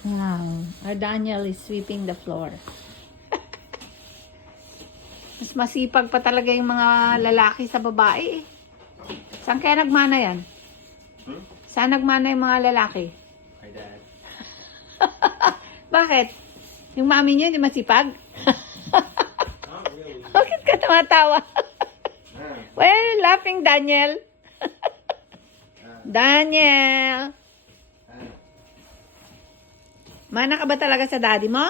Our Daniel is sweeping the floor. Mas masipag pa talaga yung mga lalaki sa babae eh. Saan kaya nagmana yan? Saan nagmana yung mga lalaki? My dad. Bakit? Yung mami niyo hindi masipag? Not really. Bakit ka tumatawa? Why are you laughing, Daniel? Daniel! Mana ka ba talaga sa daddy mo?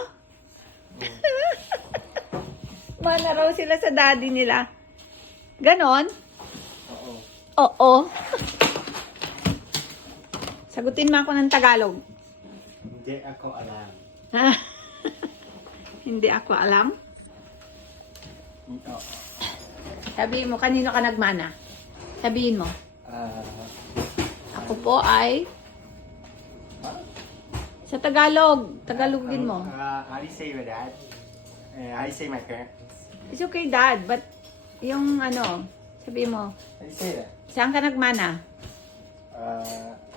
Mana raw sila sa daddy nila. Ganon? Oo. Oo. Sagutin mo ako ng Tagalog. Hindi ako alam. Hindi ako alam. Oo. Sabihin mo, kanino ka nagmana? Sabihin mo. Ako po ay... Sa Tagalog. Tagalogin mo. How do you say your dad? How do you say my parents? It's okay, Dad. But yung ano, sabihin mo, How do you say that? saan ka nagmana? How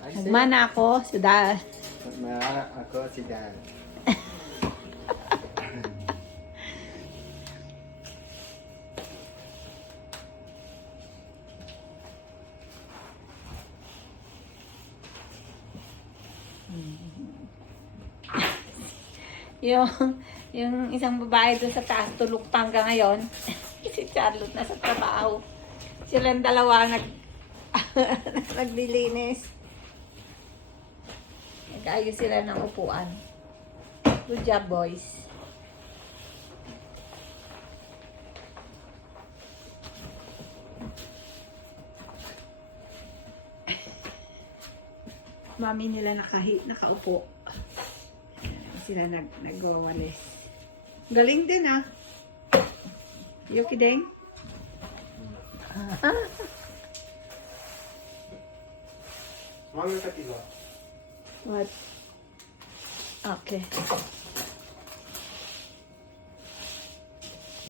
do you say Nagmana ako sa dad. that? Nagmana ako si dad. Yung isang babae doon sa taas, tulog pa hanggang ngayon. Si Charlotte nasa trabaho. Silang dalawa naglilinis. Nag-ayos sila ng upuan. Good job, boys. Mami nila nakaupo. Sila nagwawalis. Galing din ah. Yuki din. Mami ka tiba. What? Okay.